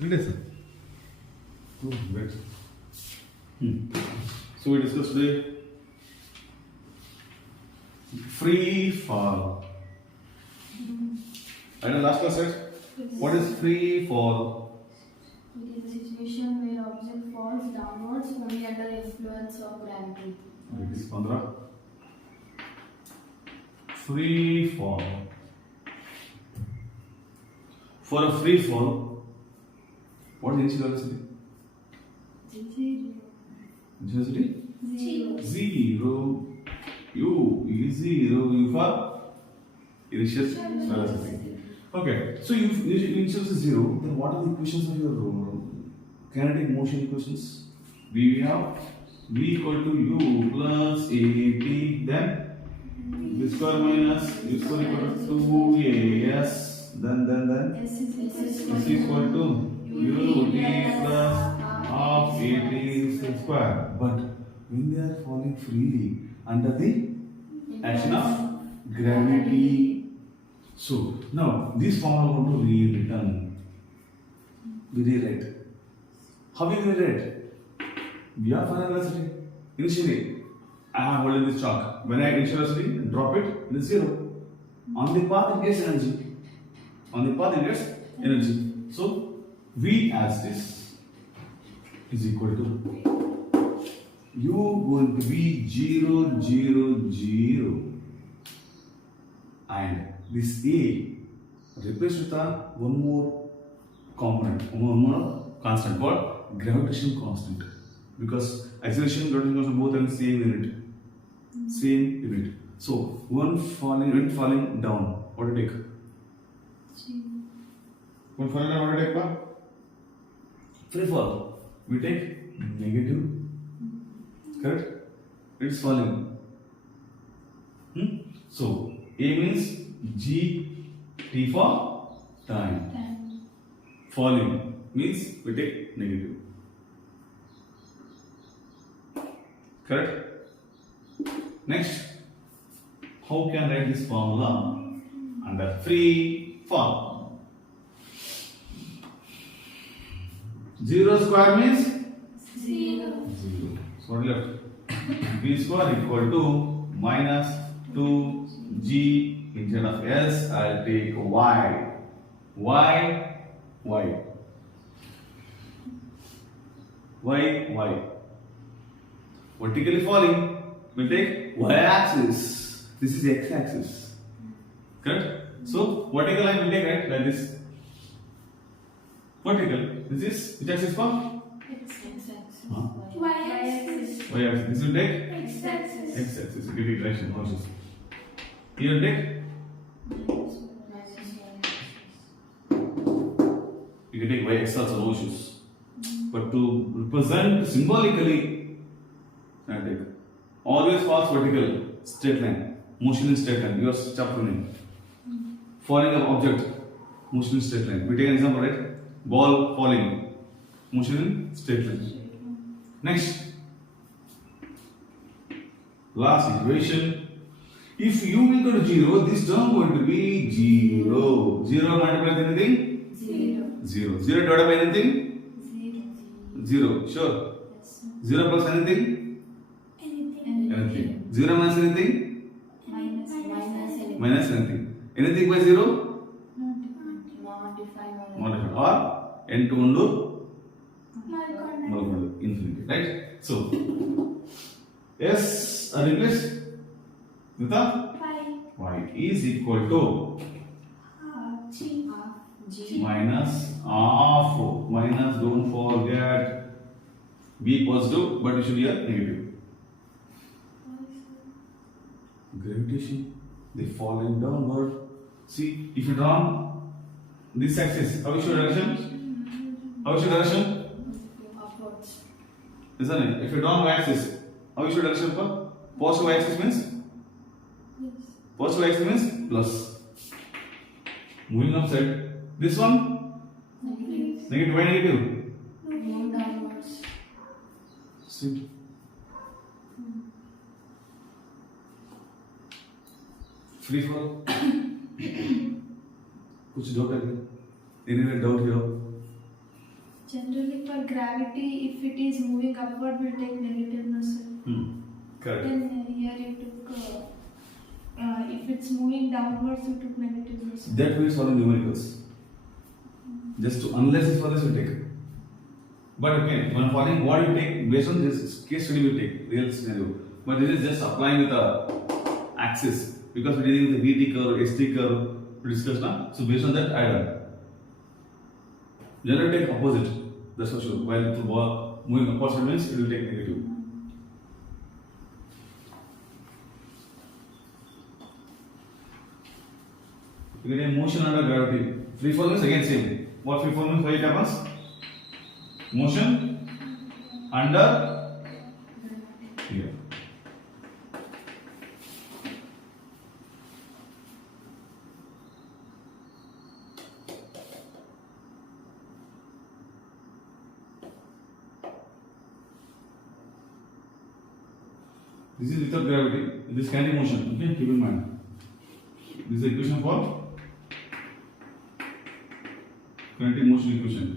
Read it, sir. Oh, wait. So we discussed today free fall. I know last class said what is free fall? It is a situation where object falls downwards only under influence of gravity. It is 15. Free fall. For a free fall, what is initial velocity? Initial velocity? Zero. U is zero. U for initial velocity. Okay. So you initial is zero. Then what are the equations of your kinetic motion equations? We have v equal to u plus at. Then v square minus u square equal to 2as. Then S is equal to ut plus half at square. But when they are falling freely under the action of gravity, so now this formula I want to rewritten. We rewrite. How we rewrite? We are final velocity. Initially, I am holding this chalk. When I initial velocity, drop it, it is zero. On the path, it gets energy. On the path, it gets energy. So V as this is equal to U going to be 0, 0, 0, and this A replaced with one more component, one more constant called gravitational constant, because acceleration and gravitational constant both are in the same unit. Same unit. So when falling down, what do you take? When falling down, what do you take? Free fall. We take negative. Correct? It's falling. So A means G T for time. Falling means we take negative. Correct? Next, how can I write this formula under free fall? 0 square means 0. So what left? V square equal to minus 2G. Instead of S, I'll take Y. Y. Vertically falling, we'll take Y axis. This is X axis. Correct? So vertical line will take right like this. Vertical. This is which axis for? X-axis. Y axis. This will take X-axis. X axis. You get the direction. Watch this. Here will take. You can take Y axis also, no issues. But to represent symbolically, I take always falls vertical, straight line, motion in straight line. You are chaperoning. Falling of object, motion in straight line. We take an example, right? Ball falling, motion in straight line. Next, last equation. If u equal to 0, this term going to be 0. 0 multiplied by anything? 0. 0 divided by anything? 0. Sure. 0 plus anything? Anything. 0 minus anything? Minus anything. Anything by 0? Modify. Or n to 1 to infinity. Right? So, S are replaced with a y is equal to minus half. Minus, don't forget, be positive, but it should be a negative. Gravitation, they falling downward. See, if you draw this axis, how is your direction? How is your direction? Upwards. Isn't it? If you draw y axis, how is your direction? Positive y axis means? Positive y axis means plus. Moving upside. This one? Negative. Why negative? Move downwards. See. Free fall. कुछ doubt है क्या? Any doubt here? Generally for gravity, if it is moving upward, we'll take negativeness. Correct. Then here you took, if it's moving downwards, you took negativeness. That way it's all in numericals. Just to, unless it's for this we take. But again, when falling, what you take based on this case study we take, real scenario. But this is just applying with the axis because we're dealing with the VT curve, ST curve we discussed now. So based on that, I done. Generally take opposite, that's for sure. While the moving upwards means it will take negative. You get a motion under gravity. Free fall means again same. What free fall means? Why it happens? Motion under here. This is without gravity. This is kinetic motion. Okay, keep in mind. This is the equation for kinetic motion equation.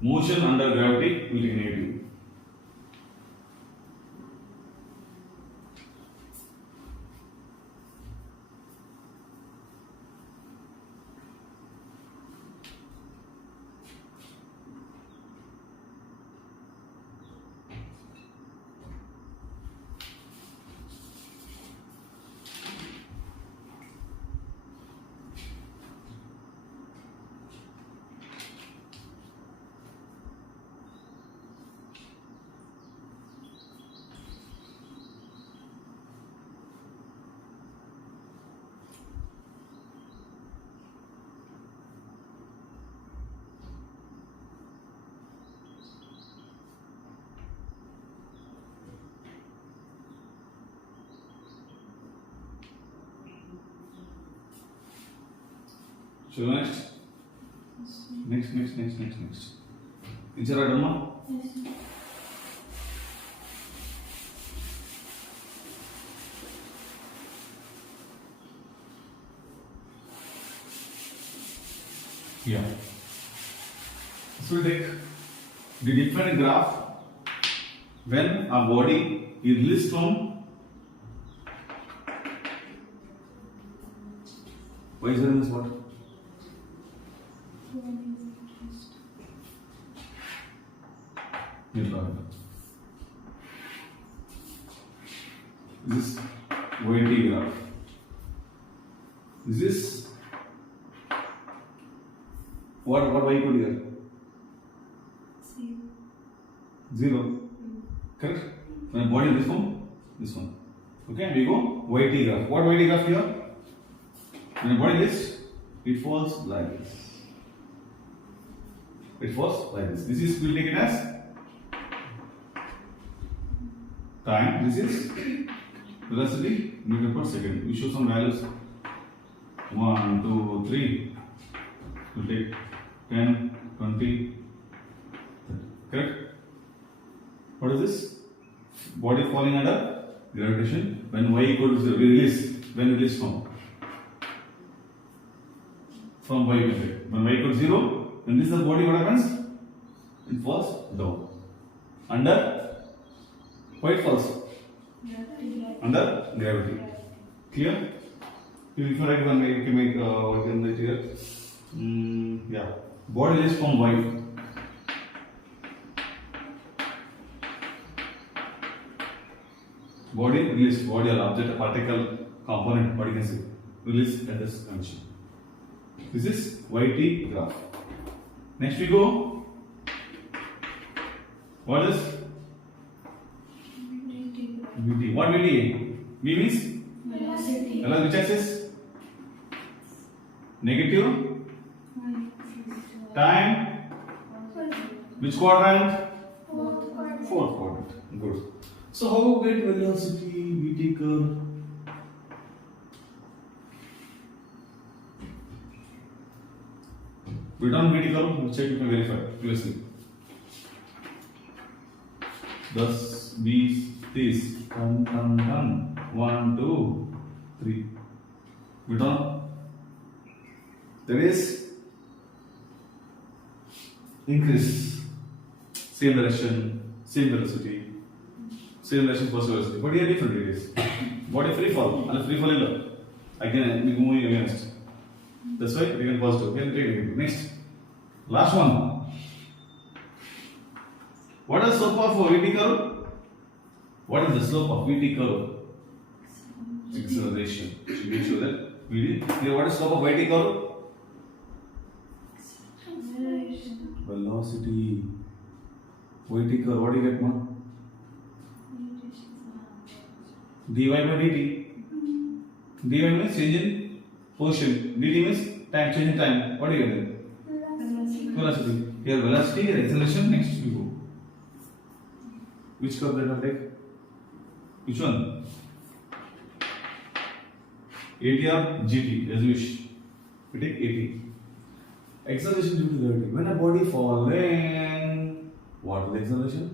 Motion under gravity will be negative. So next. Next. Is there a dhamma? Yes. Yeah. So we take the different graph when a body is released from why is there means what? This is YT graph. This is what y equal here? 0. Correct? When body is this one. Okay, we go YT graph. What YT graph here? When body is, it falls like this. It falls like this. This is, we'll take it as time. This is velocity meter per second. We show some values. 1, 2, 3. We'll take 10, 20. Correct? What is this? Body falling under gravitation. When y equals 0, we release. When release from y equals 0. When y equals 0, when this is the body, what happens? It falls down. Under? Why it falls? Under gravity. Clear? If you write one way, you can make what can write here? Yeah. Body release from y. Body release, body or object, a particle, component, what you can say, release at this condition. This is YT graph. Next we go. What is VT? What VT? V means Velocity. along which axis? Negative. Time. Which quadrant? Fourth quadrant. Good. So how we get velocity, VT curve? Write down VT curve, check, you can verify closely. 10, 20, 30, tan. 1, 2, 3. Write down. There is increase, same direction, same velocity, same direction, first velocity. But here different it is. What a free fall? And free fall is again we moving against. That's why we can positive. Okay, negative. Next, last one. What is the slope of VT curve? What is the slope of VT curve? Acceleration. Should make sure that VT. Here, what is slope of VT curve? Velocity. VT curve. What do you get, ma? dy by dt. dy means change in position. dt means time, change in time. What do you get then? Velocity. Here velocity, here acceleration. Next we go. Which curve that will take? Which one? AT or GT, as you wish. We take AT. Acceleration due to gravity. When a body falling, what is the acceleration?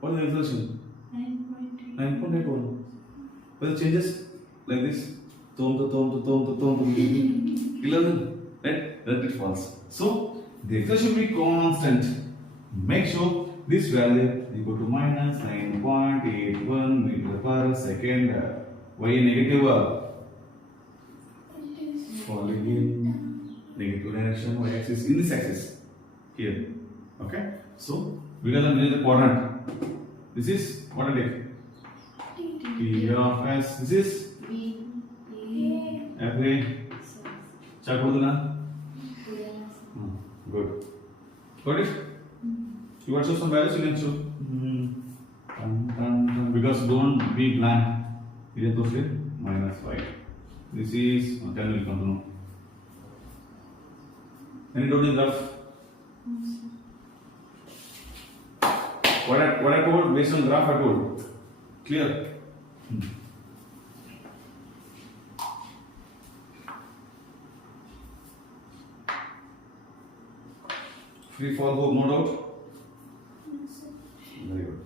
What is the acceleration? 9.81. When it changes like this, tom to 11, right? Then it falls. So the acceleration should be constant. Make sure this value is equal to minus 9.81 meter per second. Why a negative? Falling in negative direction, y axis, in this axis here. Okay, so we are in the quadrant. This is what I take. P of S. This is F A. Check good. Got it? You want to show some values? You can show. Because don't be blank. You have to say -5. This is 10 will come to know. Any doubt in graph? What I told based on graph I told. Clear? Free fall hope, no doubt? Very good.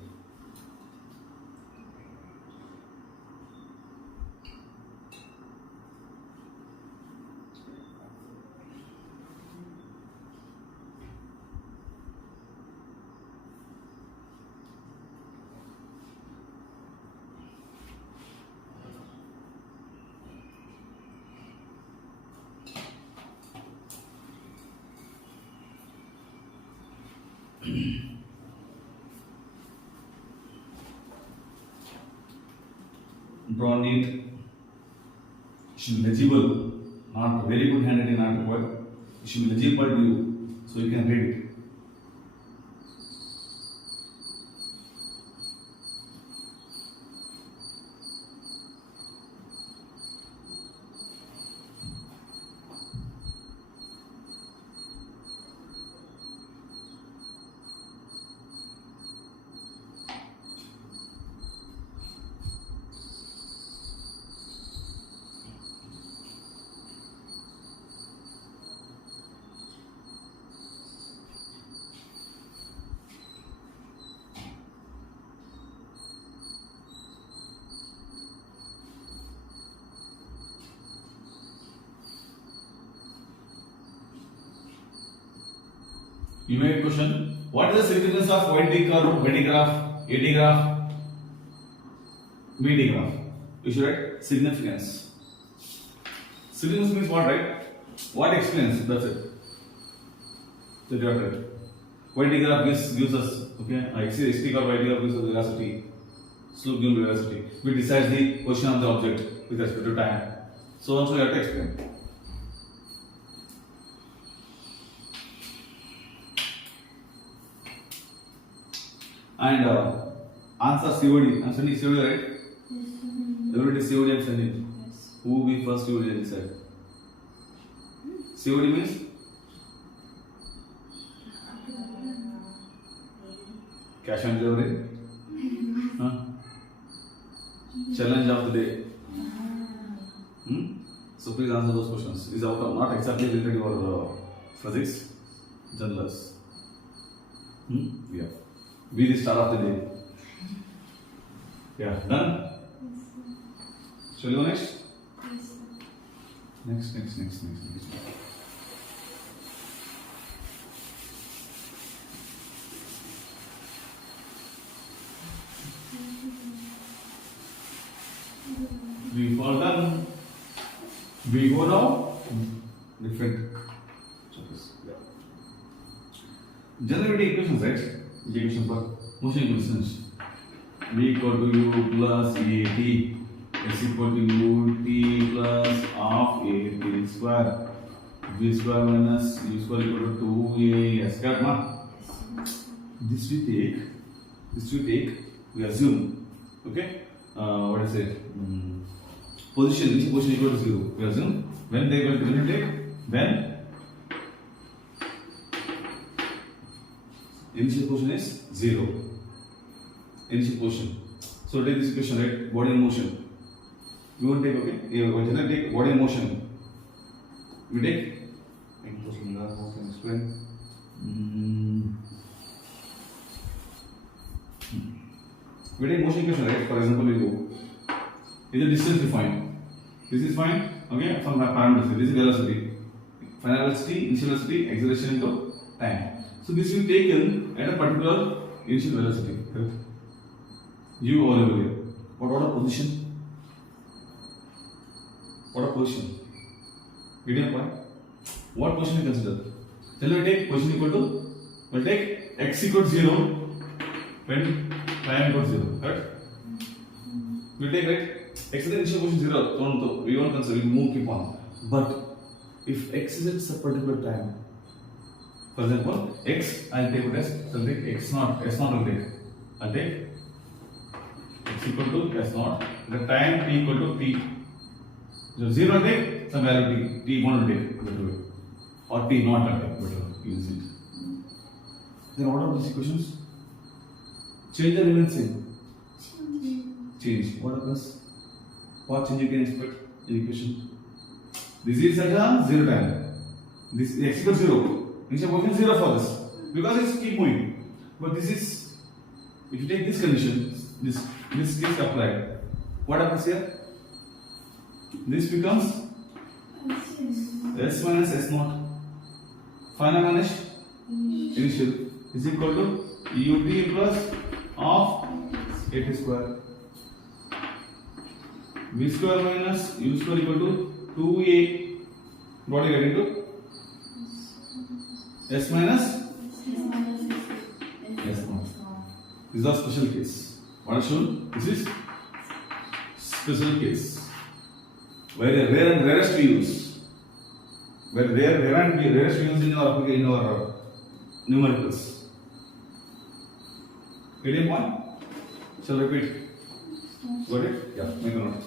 Draw neat, should be legible, not very good handwriting, not required. It should be legible to you, so you can read it. You made a question. What is the significance of YT curve, VT graph, AT graph, VT graph? You should write significance. Significance means what, right? What explains? That's it. So you have it. YT graph gives us, okay, XT curve, YT graph gives us velocity, slope given velocity, which decides the position of the object with respect to time. So also you have to explain. And answer COD. I'm sending COD, right? Yes. Everybody COD I'm sending. Yes. Who will be first COD I decide. COD means? Cash on delivery? Huh? Challenge of the day. So please answer those questions. These are not exactly related to your physics journals. Yeah. Be the star of the day. Yeah. Done? Shall we go next? Next. We all done. We go now. Different chapters. Yeah. Generally equations, right? Equation for motion equations. V equal to u plus at is equal to ut plus half at square. V square minus u square equal to 2a square. Na? This we take, we assume. Okay? What is it? Position, which position equal to 0. We assume when they will take, when initial position is 0. Initial position. So take this equation, right? Body in motion. We won't take, okay? We will take body in motion. We take. How can I explain? We take motion equation, right? For example, we go. Is the distance defined? This is fine. Okay, some parameters. This is velocity. Final velocity, initial velocity, acceleration into time. So this will be taken at a particular initial velocity. Correct? U over here. What a position? What a position? Medium point. What position we consider? Then we take position equal to. We'll take x equal to 0 when time equals 0. Correct? We'll take, right? X is the initial position 0. We won't consider. We move, keep on. But if x is at a particular time, for example, x I'll take it as something x naught. S naught I'll take. I'll take x equal to s naught. The time t equal to t. So 0 I'll take some value t. T1 will take better way. Or t naught I'll take better. Use it. Then what are these equations? Change or remain same? Change. What occurs? What change you can expect in equation? This is at a 0 time. This is x equals 0. Initial position 0 for this. Because it's keep moving. But this is, if you take this condition, this gets applied. What happens here? This becomes s minus s naught. Final minus initial is equal to ut plus half at square. V square minus u square equal to 2a. What are you getting to? S minus S naught. This is a special case. What is shown? This is special case. Very rare and rarest we use. Very rare and rarest we use in our numericals. Getting point? Shall I repeat? Got it? Yeah, make a note.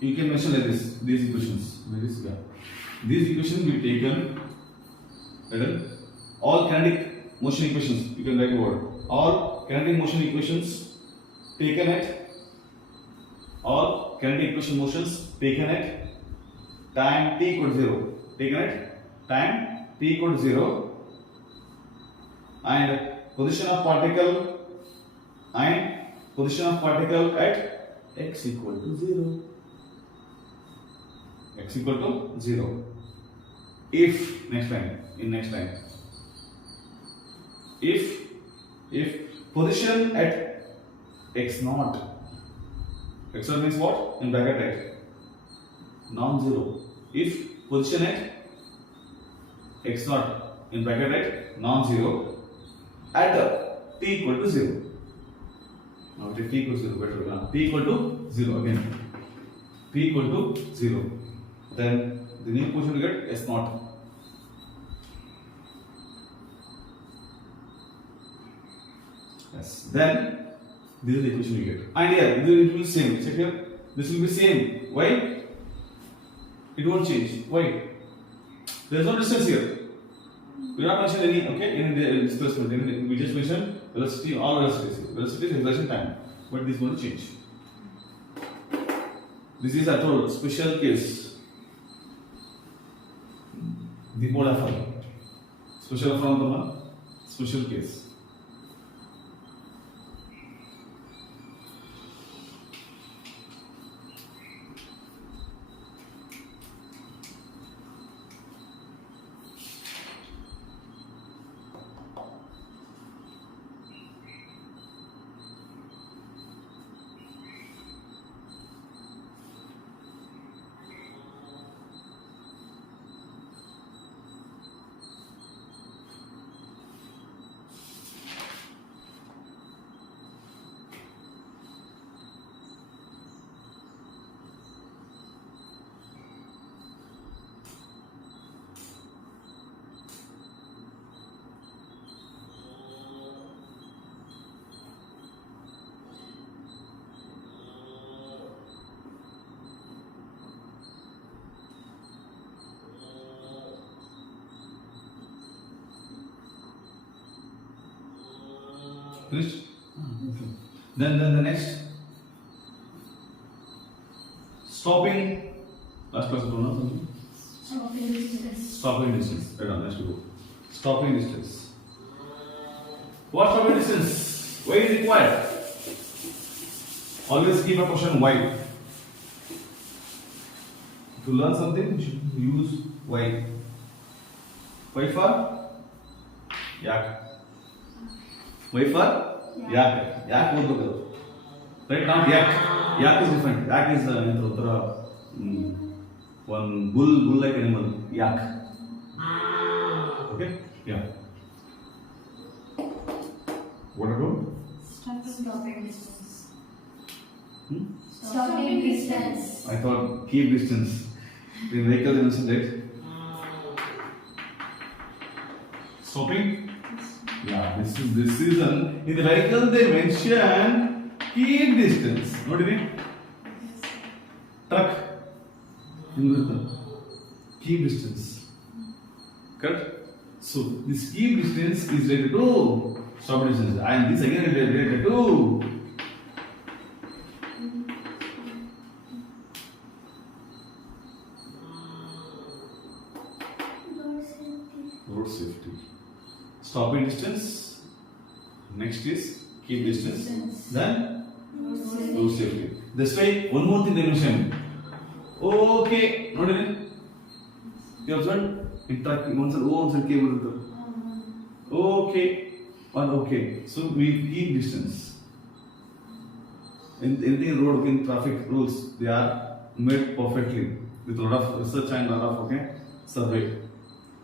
You can mention like this, these equations. These equations will be taken at all kinetic motion equations. You can write a word. All kinetic motion equations taken at all kinetic equation motions taken at time t equal to 0. Taken at time t equal to 0 and position of particle at x equal to 0. X equal to 0. If next time, if position at x naught means what? In bracket at non-zero. If position at x naught in bracket at non-zero at t equal to 0. Now take t equal to 0 better. T equal to 0 again. T equal to 0. Then the new position will get s naught. Yes. Then this is the equation you get. And here it will be same. Check here. This will be same. Why? It won't change. Why? There is no distance here. We are not mentioning any in the displacement. We just mentioned velocity, all velocities. Velocity is acceleration time. but this is going to change. This is, I told, special case. Dipole offer. Special offer on the one, special case. Finished? Okay. Then the next. Stopping. Last class pronoun. Stopping distance. Stopping distance. Right on, let's go. Stopping distance. What stopping distance? Why is required? Always keep a question why. To learn something, you should use why. Why for? Yak. Why for? Yak. Yak would go. Right now, yak. Yak is different. Yak is one bull-like animal. Yak. Okay? Yeah. What about? Stopping distance. Hmm? Stopping distance. I thought keep distance. The vehicle mentioned it. Stopping? Yeah, this is in the vehicle they mention keep distance. What do you mean? Truck. Keep distance. Correct? So this keep distance is related to stop distance, and this again is related to road safety. Stopping distance. Next is keep distance. Then road safety. This way, one more thing they mentioned. Okay, not in. You observed? Interact one side O, one side K. Okay, one okay. So we keep distance. In anything road, in traffic rules, they are made perfectly with a lot of research and a lot of survey.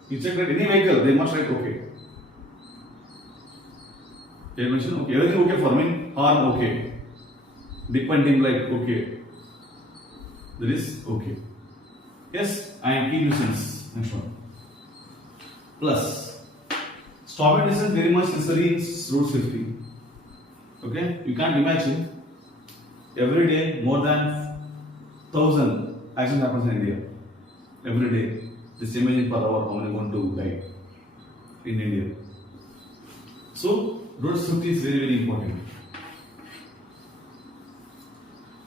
You check that any vehicle, they must write okay. They mention okay, everything okay for me, horn okay. Depending like okay. That is okay. Yes, and keep distance. Next one. Plus, stopping distance very much necessary in road safety. Okay, you can't imagine every day more than 1,000 accidents happens in India. Every day, this imagine per hour how many going to die in India. So, road safety is very important.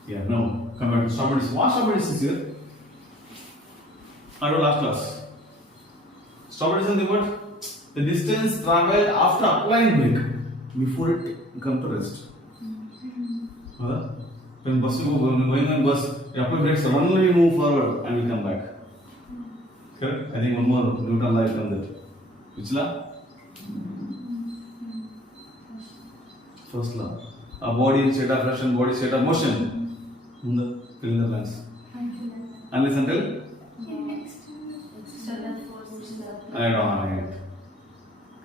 Yeah, now come back to stopping distance. What stopping distance here? Our last class. Stopping distance is what? The distance travelled after applying brake before it comes to rest. When bus is going on bus, you apply brakes, suddenly we move forward and we come back. Correct? I think one more Newton law comes that. Which law? First law. A body in state of rest and body state of motion. Fill in the blanks. Unless until? Add on it.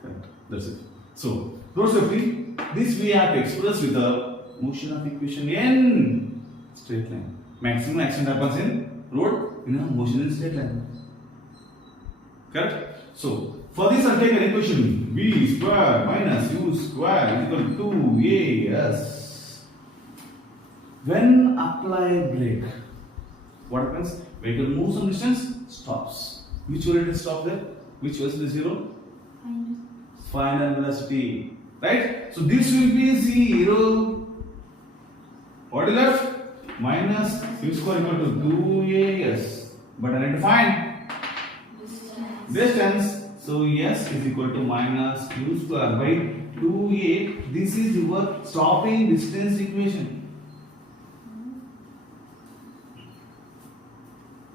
Correct. That's it. So, road safety, this we have to express with the motion of equation in straight line. Maximum accident happens in road in a motion in straight line. Correct? So, for this I'll take an equation b square minus u square is equal to 2as. When apply brake, what happens? Vehicle moves some distance, stops. Which velocity stop there? Which velocity is 0? Final velocity. Right? So this will be 0. What is left? Minus u square equal to 2as. But I need to find distance. So s is equal to minus u square by 2a. This is your stopping distance equation.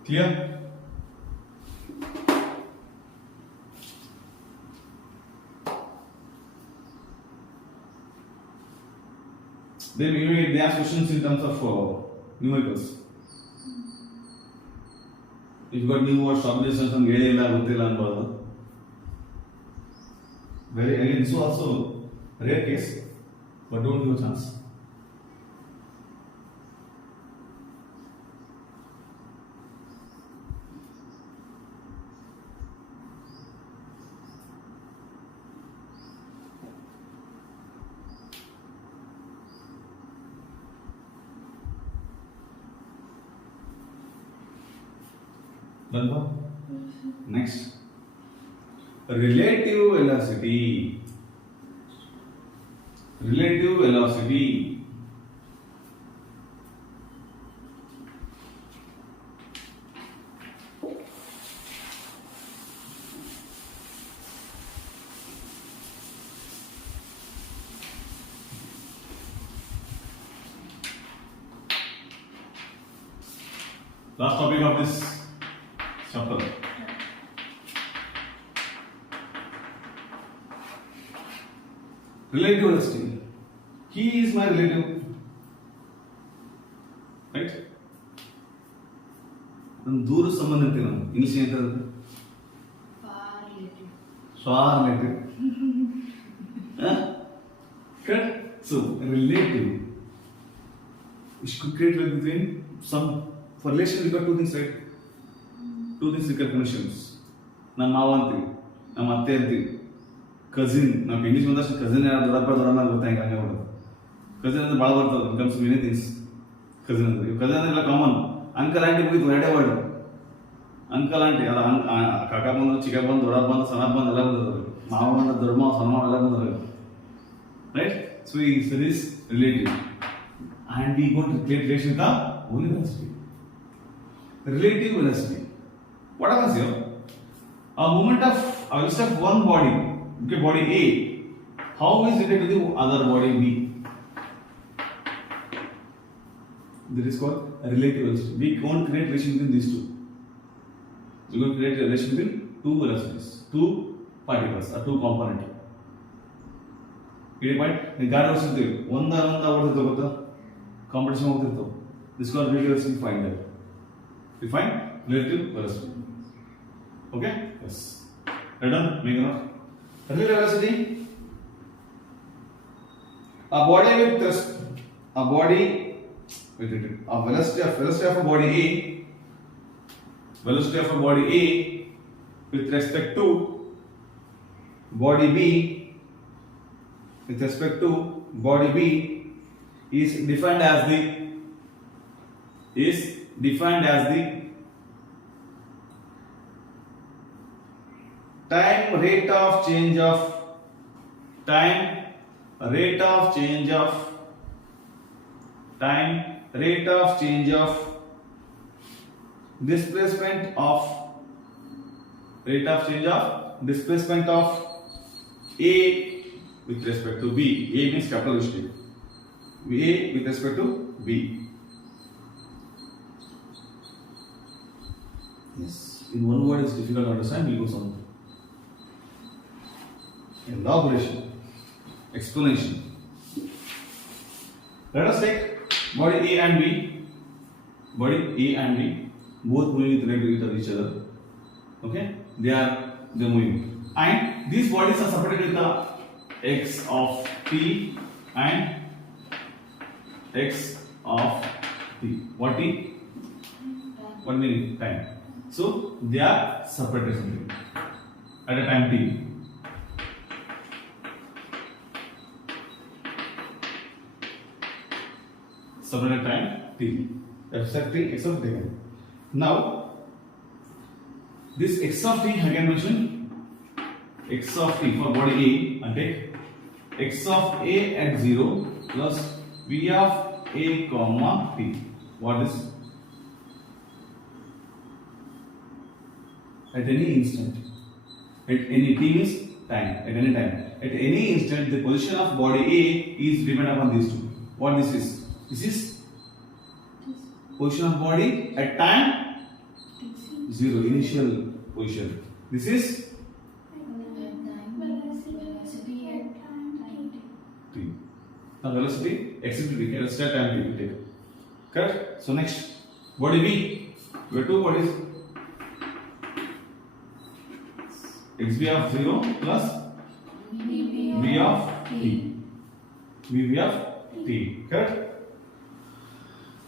Clear? Then they ask questions in terms of numericals. If you got new words, stop distance and very again, this is also rare case, but don't give a chance. Done. Next, relative velocity. Relative velocity. Last topic of this chapter. Relative velocity. He is my relative. Right? दूर संबंध अंते ना English में अंतर far relative. Correct? So relative. It could create between some for relation we got two things, right? Two things we can connections. Na mawanti, na matenti, cousin. Na English में तो cousin है ना दोड़ा ना होता है क्या होता है? Cousin तो बड़ा होता है. Comes many things. Cousin है. Cousin है मतलब common. Uncle auntie भी तो ऐडे word. Uncle auntie अला काका बंद, चिका बंद, दोड़ा बंद, सना बंद अलग होता है. माँ बंद, धर्मा, सना अलग होता है. Right? So this is relative. And we going to create relation with the only velocity. Relative velocity. What happens here? A moment of I will start one body, okay, body A. How is related to the other body B? This is called a relative velocity. We won't create relation between these two. We are going to create a relation between two velocities, two particles, or two components. Get it point? The guard velocity. One competition होते this is called relative velocity. Find that. We find relative velocity. Okay? Yes. Right done? Make a note. Relative velocity. A body with thrust. A body with a velocity of a body A. Velocity of a body A with respect to body B. With respect to body B is defined as the time rate of change of displacement of A with respect to B. A means capital mistake. A with respect to B. Yes. In one word, it's difficult to understand. We'll go something. Elaboration, explanation. Let us take body A and B. Body A and B, both moving with each other. Okay, they are moving, and these bodies are separated with the x of t and x of t. What t? What meaning? Time. So they are separated something at a time t. Separated time t. Exactly x of t. Now this x of t I can mention x of t for body A and take x of A at 0 plus v of A comma T. What is? At any instant. At any T means time. At any time. At any instant, the position of body A is dependent upon these two. What this is? This is position of body at time 0, initial position. This is velocity at time T. Now velocity except T. Let's start time T. Correct? So next, body B. We have two bodies. XB of 0 plus V of T. VB of T. Correct?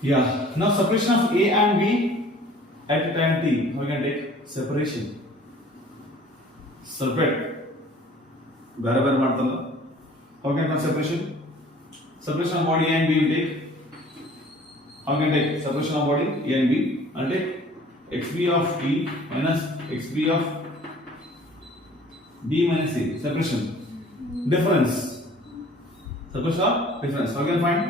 Yeah. Now separation of A and B at time T. We can take separation. Separate. Barabar ಮಾಡ್ತಲ್ಲ. How can we separation? Separation of body A and B we take. How can we take separation of body A and B? And take XB of T minus XB of B minus A. Separation. Difference. Separation of difference. How can we find?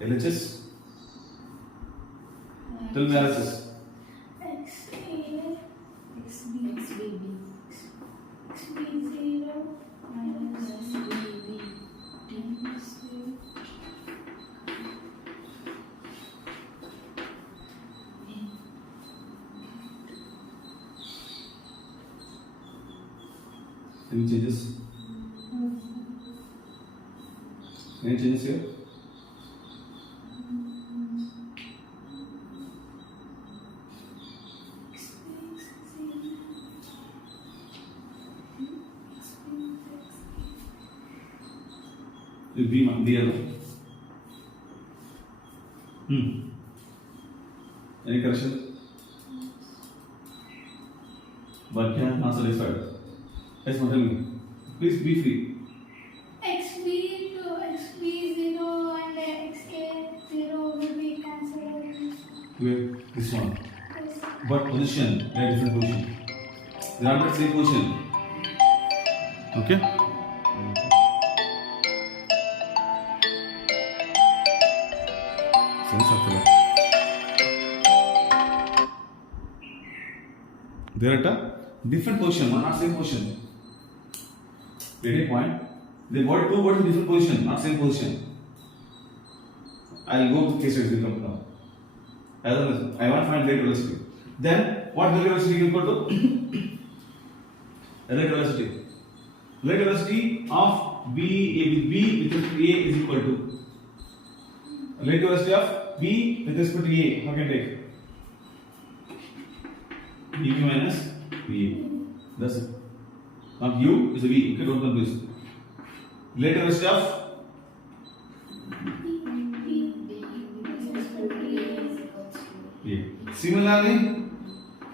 LHS. Tell me LHS. Any changes? Any changes here? The other. Any correction? But yeah, not satisfied. Yes, tell me. Please be free. XB to XB 0 and XA 0 will be cancelled. Where? This one. Yes. But position, they are different position. They are not same position. Okay? Sense ಆಗ್ತಲ್ಲ. They are at a different position, not same position. Get a point? They got two bodies in different position, not same position. I'll go to case studies will come now. I want to find rate velocity. Then what rate velocity is equal to? Rate velocity. Rate velocity of B with respect to A is equal to rate velocity of B with respect to A. How can I take? dV minus VA. That's it. Now U is a V. Okay, don't confuse. Rate velocity of A. Similarly,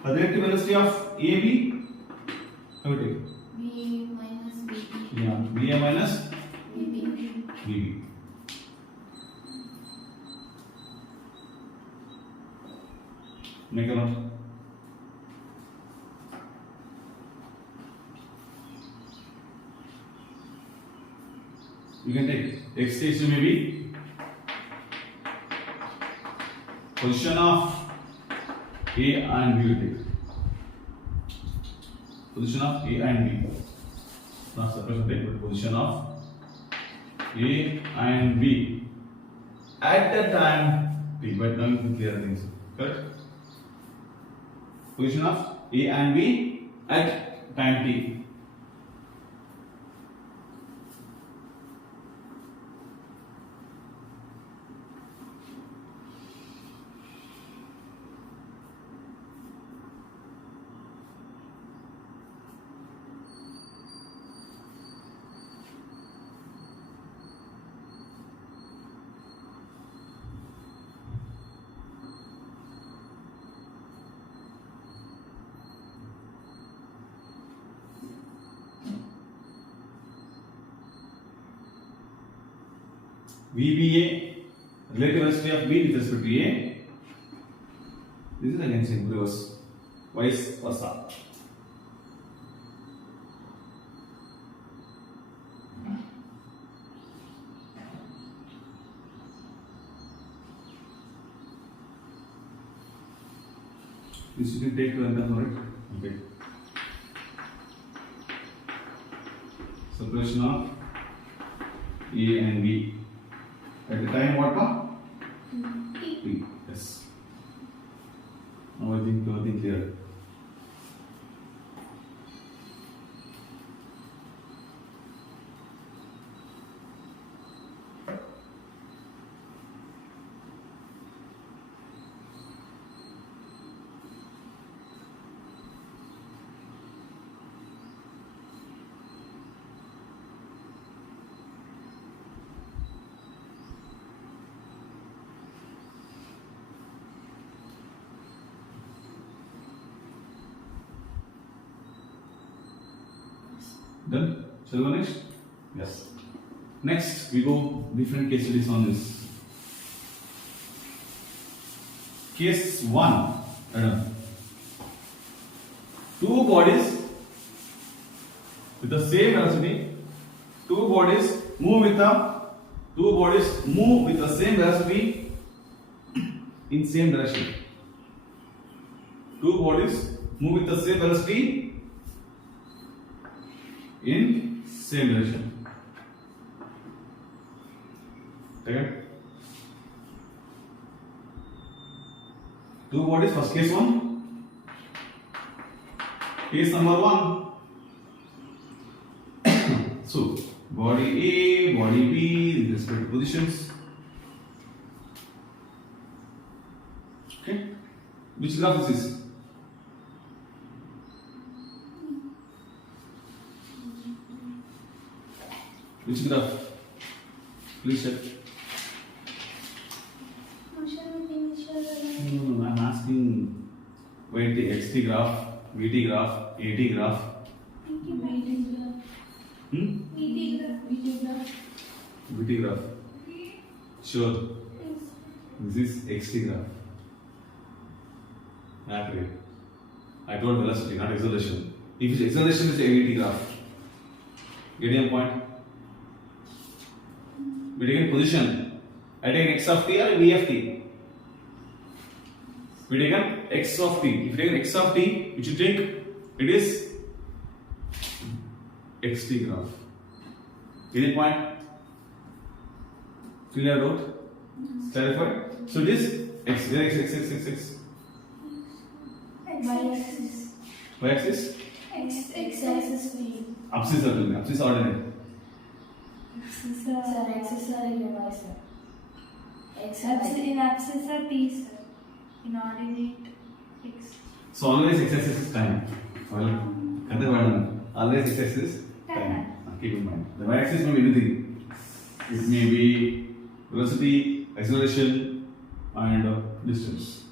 the rate velocity of AB. How we take? V minus VB. Yeah, VA minus VB. Make a note. You can take X station maybe position of A and B will take. Position of A and B. Not separation take, but position of A and B at the time T. But now you can clear things. Correct? Position of A and B at time T. VBA, relative velocity of B with respect to A. This is again same reverse, vice versa. This you can take to enter, right? Okay. Separation of A and B. At the time what now? T. Yes. Now I think everything clear. Done? Shall we go next? Yes. Next, we go different case studies on this. Case 1. Two bodies with the same velocity. Two bodies move with the same velocity in same direction. Two bodies move with the same velocity in same direction. Okay. Two bodies, first case 1. Case number 1. So, body A, body B, with respect to positions. Okay. Which graph is this? Which graph? Please check. No, I'm asking wait the XT graph, VT graph, AT graph. VT graph. Sure. This is XT graph. Accurate. I told velocity, not acceleration. If it's acceleration, it's a VT graph. Getting a point? We take a position. I take x of t or v of t. We take an x of t. If you take an x of t, which you take, it is xt graph. Any point? Clear out? Clarified? So it is x. Where x. Y-axis. Y-axis? X-axis V. Abscissa will be. Abscissa ordinate. Sir, axis are in Y, sir. In abscissa T, sir. In ordinate X. So always x-axis is time. Always x-axis is time. Keep in mind. The y-axis may be anything. It may be velocity, acceleration, and distance.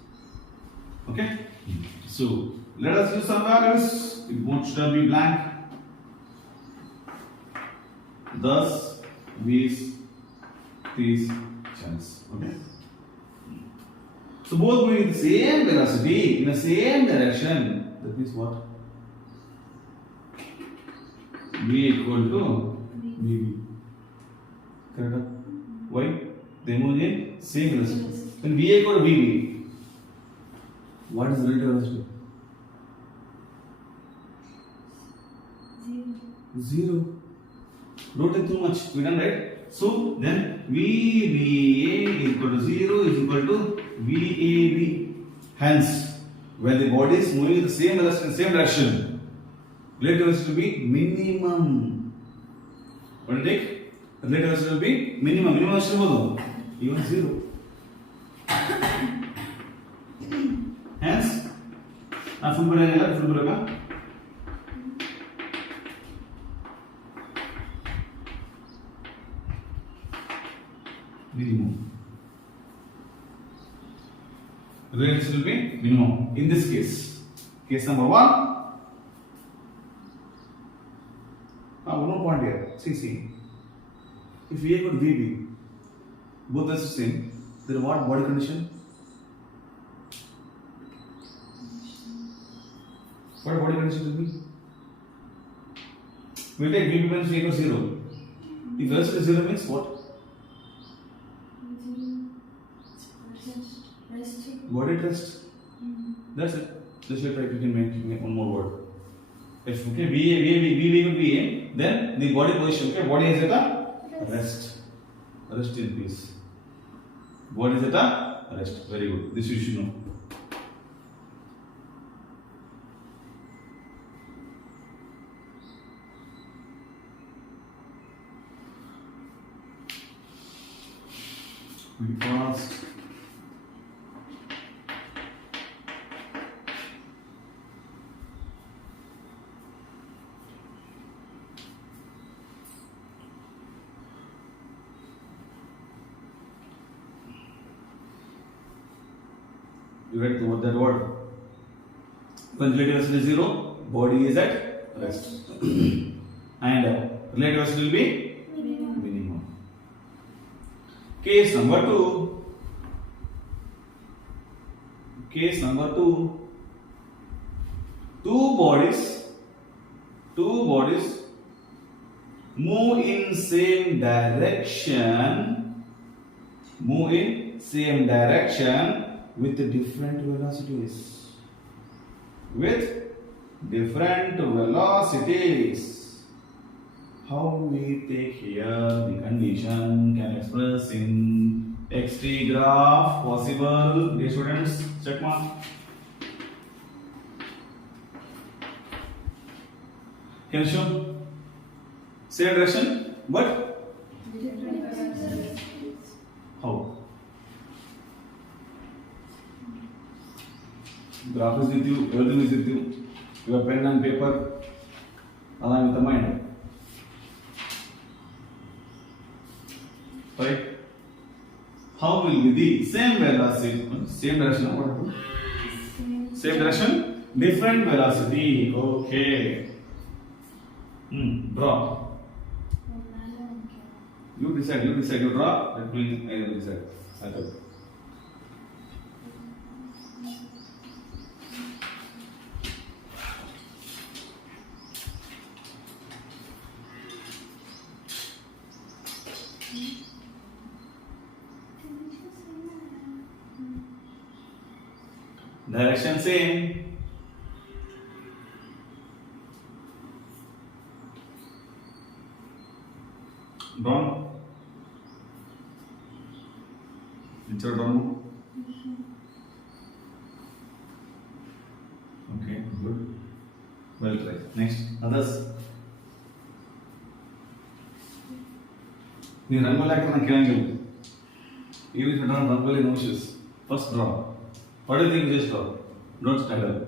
Okay? So let us use some values. It won't be blank. Thus, these chunks. Okay? So both moving with the same velocity in the same direction. That means what? V equal to VB. Correct? Why? They move in same velocity. When V equal to VB, what is the relative velocity? Zero. Don't take too much. We done right? So then VBA is equal to 0 is equal to VAB. Hence, when the body is moving in the same velocity in the same direction, relative velocity will be minimum. What do you take? Relative velocity will be minimum. Minimum velocity will be even 0. Hence, full body minimum. Relative will be minimum. In this case number 1. One more point here. See. If V equal to VB, both are the same, then what body condition? What body condition will be? We will take VB minus V equals 0. If velocity is 0 means what? Rest. Body at rest. That's it. Just like you can make one more word. If okay, V equal to VA, then the body position, okay, body is at a rest. Rest in peace. Body is at a rest. Very good. This you should know. Very fast. You read that word. When relative velocity is 0, body is at rest. And relative velocity will be minimum. Case number 2. Case number 2. Two bodies move in same direction. Move in same direction with different velocities. With different velocities. How we take here the condition can express in xt graph possible. Dear students, check mark. Can you show? Same direction, but how? Graph is with you, everything is with you. Your pen and paper, along with the mind. Right? How will be the same velocity? Same direction. What happened? Same direction, different velocity. Okay. Draw. You decide. You draw. That means I will decide. Direction same. Drawn. Picture drawn. Okay, good. Well tried. Next, others. You run like an triangle. Even if you don't run no issues. First draw. What do you think? Just draw. Don't stand up.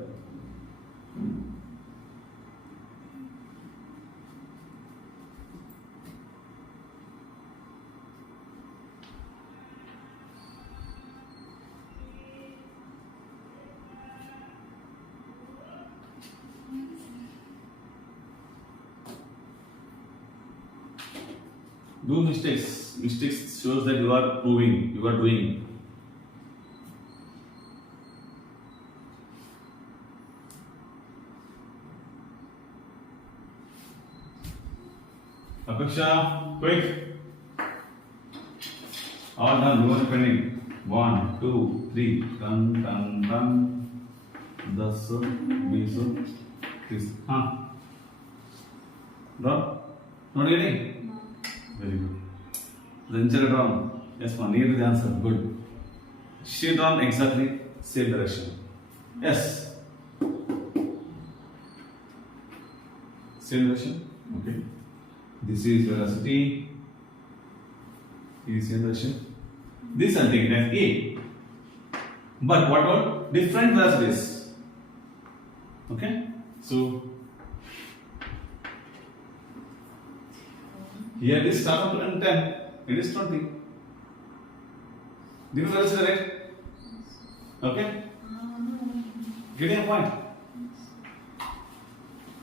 Do mistakes. Mistakes shows that you are proving, you are doing. Apeksha, quick. All done. You are pending. 1, 2, 3. Done. 10, 20, 30. Draw. Not getting? Very good. Then check it on. Yes, one. Near the answer. Good. Sheet on exactly same direction. Yes. Same direction. Okay. This is velocity. This is same direction. This I'll take it as A. But what about different velocities? Okay. So here this starts from 10. It is 20. Different velocity, right? Okay. Getting a point.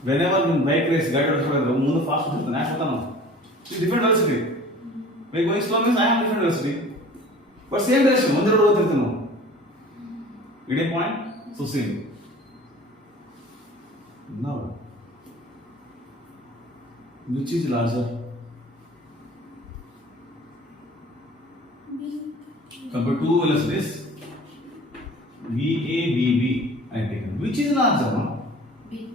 Whenever you bike race, guide or fast with the national, it's different velocity. By going slow means I have different velocity. But same direction, one road. Getting a point? So same. Now, which is larger? Compared to velocities, VA, VB. I have taken. Which is the answer, no? B.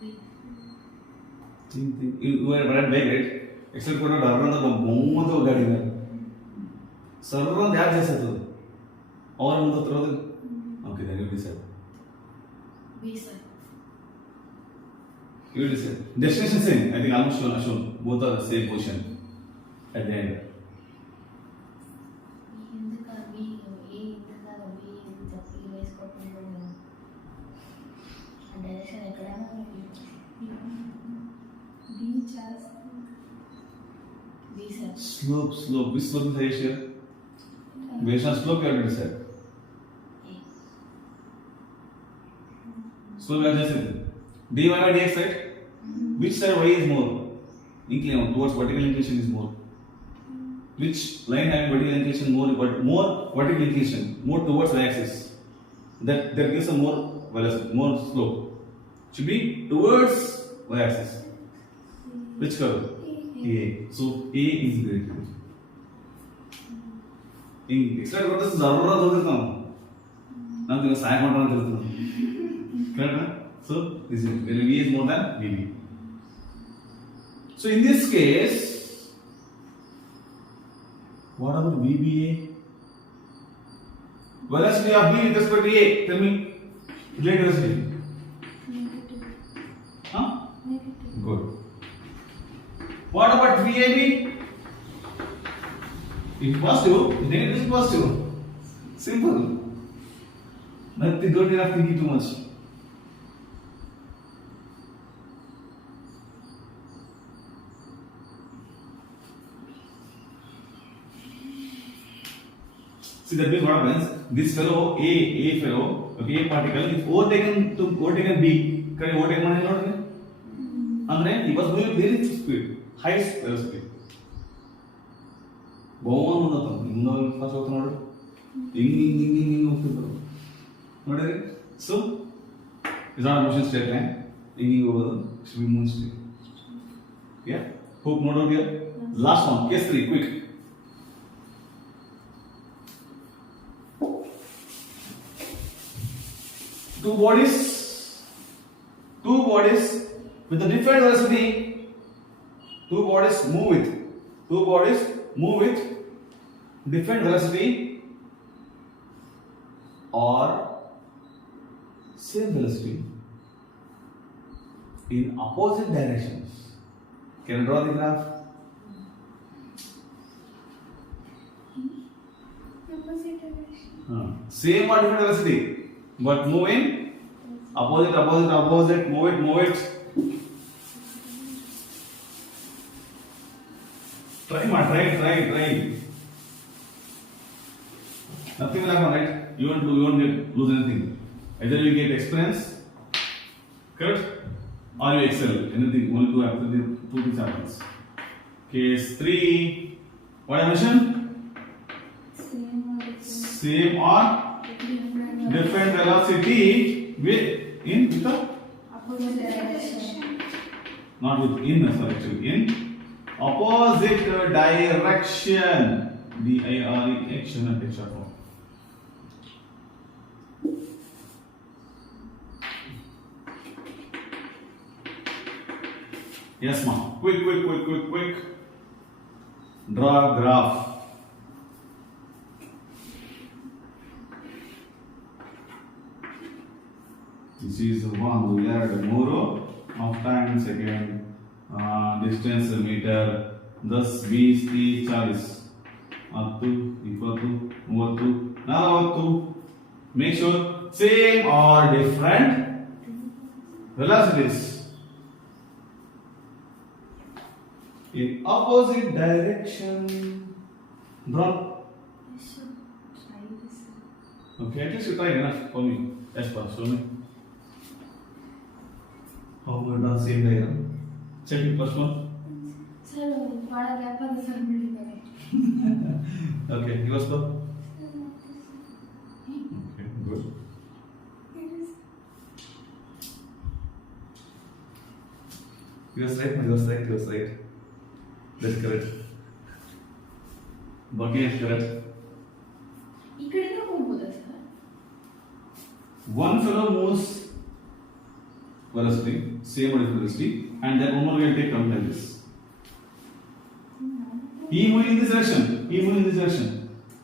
B. Think. You were right, right? Except for the driver, the moment of getting server, they are just settled. Or on the throw. Okay, then you decide. B, sir. You decide. Destination same. I think almost shown. Both are the same position at the end. Slope. Which slope is highest here? Based on slope, you have to decide. Slope is just dy by dx, right? Which side y is more inclined towards vertical inclination is more? Which line having vertical inclination more vertical inclination more towards y axis? That gives a more velocity, more slope. Should be towards y axis. Which curve? A. So A is greater. In extra what is zarura dodurtam. Nanti sai kontana teluthunnam. Correct? So this is when V is more than VB. So in this case, what about VBA? Velocity of B with respect to A. Tell me. Related velocity. Huh? Good. What about VAB? If positive, negative is positive. Simple. Nothing, don't have thinking too much. See that means what happens? This fellow A fellow, okay, A particle is overtaken B. Can you overtake one another? And then he was moving very speed, high velocity. Bone undatam. Inno first outunnadu. Ing outunnaru. Nodare. So is not a motion straight line. Ing over should be moon straight. Yeah. Hope note out here. Last one. Case 3. Quick. Two bodies with a different velocity. Two bodies move with different velocity or same velocity in opposite directions. Can you draw the graph? Opposite direction. Same or different velocity, but move in opposite. Move it. Try. Nothing will happen, right? You won't lose anything. Either you get experience, correct, or you excel. Anything, only two things happens. Case 3. What I mentioned? Same or different velocity with the Opposite direction. not with in, sorry, actually in opposite direction. DIRE action and extra form. Yes, ma'am. Quick. Draw a graph. This is 1, 2, 3 of time second, distance meter, 10, 20, 30, 10, 20, 30, 40. Make sure same or different velocities in opposite direction. Draw. Okay, at least you try enough for me. Yes, sir. Show me. How we done same diagram. Check the first one. Sir, bada gap adi sir building age. Okay, give us the. Okay, good. You was right. That's correct. Bucky is correct. ಇಕಡೆಯಿಂದ ಹೋಗ್ಬೋದಾ sir? one fellow moves velocity, same or different velocity, and then one more will take come like this. He moving in this direction, he moving in this direction,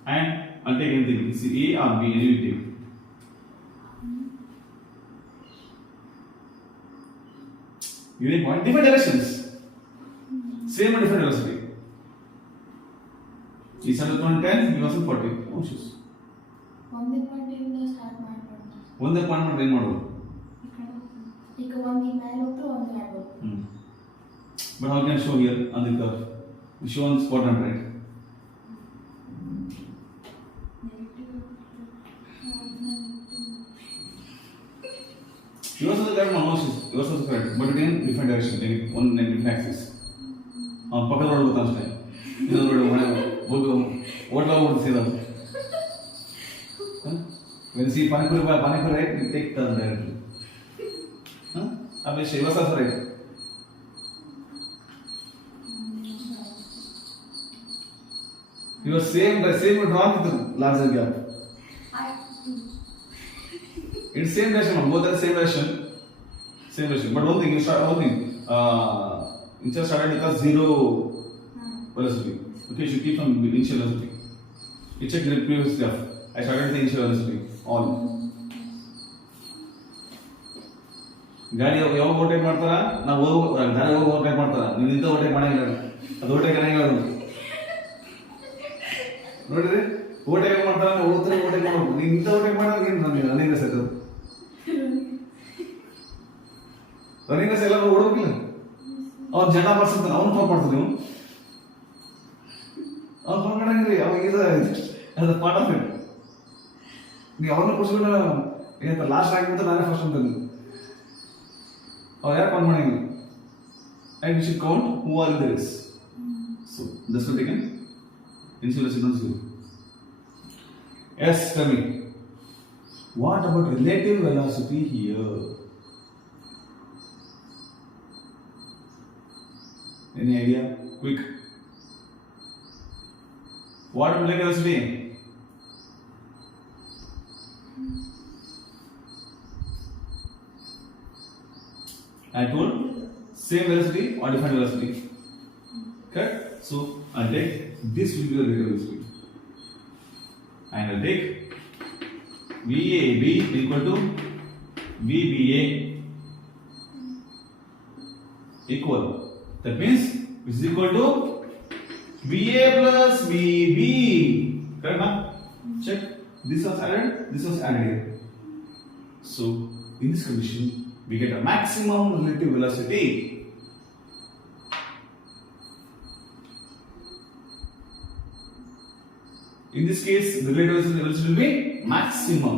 and I'll take anything. It's A or B, any will take. Unique point, different directions, same or different velocity. He started on 10, he was on 40. No issues. ಒಂದೇ ಪಾಯಿಂಟಿಂದ start ಮಾಡ್ಬೋದು. ಒಂದೇ point ಮಾಡಿ ಏನು ಮಾಡೋದು? ಈಗ ಒಂದು ಮೇಲೆ ಹೋದ್ರೆ ಒಂದು ಮಾಡ್ಬೋದು. But how can I show here on the curve? We show on this quadrant, right? Yours also correct, almost yours also correct, but in different direction, like one different axis. ಪಕ್ಕದ ರೋಡ್ ಗೊತ್ತಾ ಅಷ್ಟೇ. ಇನ್ನೊಂದು road ಹೋಗಿ ಓಟ್ಲ ಹೋಗ್ಬಿಟ್ಟು ಸೀದಾ. When you see Panipur right, you take turn directly. Abhi yours also right. You are same drawn with the larger gap. It's same direction, both are same direction. But one thing, instead started with a zero velocity. Okay, you should keep some initial velocity. You check the previous graph. I started with the initial velocity. All. ಗಾಡಿ ಯಾವಾಗ overtake ಮಾಡ್ತಾರ, ನಾವು ದಾರಿ ಹೋಗಿ overtake ಮಾಡ್ತಾರ, ನೀವು ಇಂಥ overtake ಮಾಡಂಗಿಲ್ಲ, ಅದು ಓವರ್ಟೇಕ್ ಆಗಂಗಿಲ್ಲ. ನೋಡಿರಿ, ಓವರ್ಟೇಕ್ ಮಾಡ್ತಾರ, ಓವರ್ಟೇಕ್ ಮಾಡ್ಬೇಕು, ನೀವು ಇಂಥ ಓವರ್ಟೇಕ್ ಮಾಡೋದು ಏನು ರನ್ನಿಂಗ್ ರೇಸ್ ಆಯ್ತದ. ರನ್ನಿಂಗ್ ರೇಸ್ ಎಲ್ಲ ಓಡೋಗಿಲ್ಲ, ಅವ್ನು ಜನ ಬರ್ಸಿರ್ತಾನೆ, ಅವ್ನು ಫೋನ್ ಮಾಡ್ತಾನೆ, ನೀವು ಅವ್ನು ಫೋನ್ ಮಾಡಂಗಿರಿ, ಅವಾಗ ಅದು ಪಾರ್ಟ್ ಆಫ್ ಇಟ್. ನೀವು ಅವ್ರನ್ನ ಕೊಡ್ಸ್ಕೊಂಡ ಏನಂತ ಲಾಸ್ಟ್ ಆಗಿಬಿಟ್ಟು ನಾನೇ ಫಸ್ಟ್ ಅಂತ ಅವ್ರು ಯಾರು ಫೋನ್ ಮಾಡಂಗಿಲ್ಲ. And we should count who are in the race. So this will take an initial velocity 0. Yes, tell me. What about relative velocity here? Any idea? Quick. What about relative velocity? I told same velocity or different velocity. Okay? So I'll take this will be the relative velocity. And I'll take VAB equal to VBA equal. That means this is equal to VA plus VB. Correct now? Check. This was added, this was added here. So in this condition, we get a maximum relative velocity. In this case, the relative velocity will be maximum.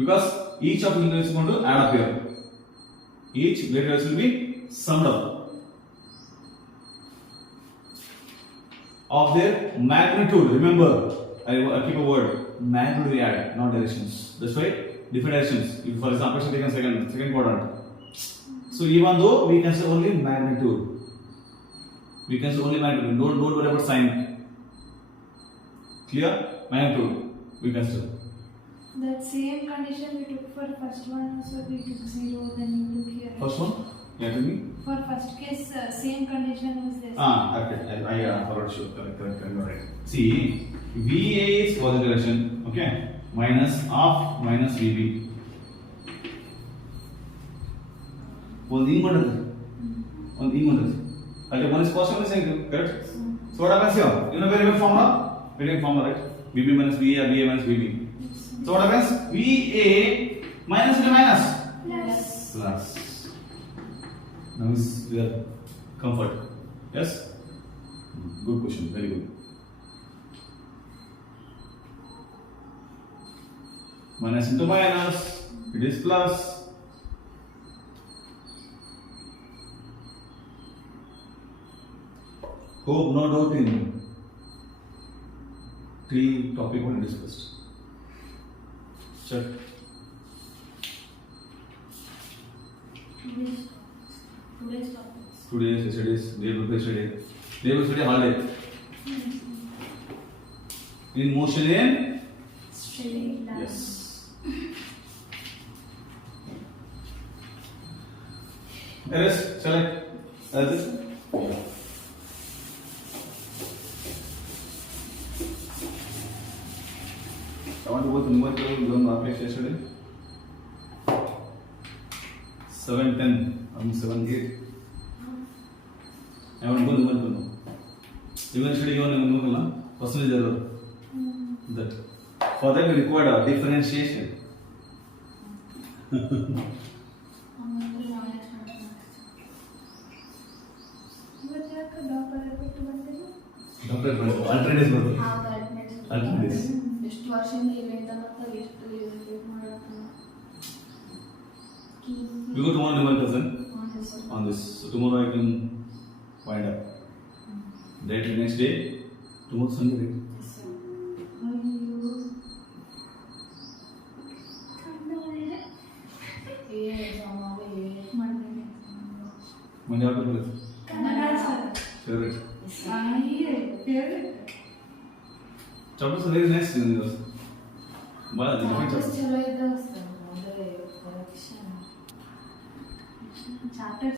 Because each of the relatives is going to add up here. Each relative will be summed up of their magnitude. Remember, I keep a word. Magnitude we add, not directions. That's why different directions. If for example, take a second quadrant. So even though we can say only magnitude, Don't worry about sign. Clear? Magnitude. We consider. That same condition we took for first one, also we took 0. Then you took here. First one. Yeah, tell me. For first case, same condition was this. Okay. I forgot to show. Correct. Right. See, VA is positive direction. Okay. Minus of minus VB. One thing matter. Okay, one is positive, one is negative. Correct. So what happens here? You know variable formula? Variable formula, right? VB minus VA or VA minus VB. So what happens? VA minus into minus. Plus. Now is your comfort. Yes? Good question. Very good. Minus into minus. It is plus. Hope no doubt in three topic we discussed. Check. Today's topics. Today's, yesterday's, day before yesterday. Day before yesterday holiday. In motion in Straight line. yes. Erase, select. As it. I want to go to numerical zone application yesterday. 7:10. I'm 7:8. I want to go numerical now. Even yesterday you want numerical now? Percentage error. That. For that we require a differentiation. ಇವತ್ತು ಯಾಕೆ doctor ಬಿಟ್ಟು ಬಂದಿಲ್ಲ? Doctor, alternatives ಬರ್ತದೆ. ಹೌದು admit Alternatives. ಎಷ್ಟು ವರ್ಷದಿಂದ event ಅಂತ ಎಷ್ಟು ವೇಟ್ ಮಾಡಕ್ಕೆ We go tomorrow numerical then on this. So tomorrow I can wind up. Later next day, tomorrow Sunday. Right? Monday after college. Kannada sir. Favorite. Favourite. Chapters are very nice in yours. But different chapters. ಚಲೋ ಇದ್ದ chapter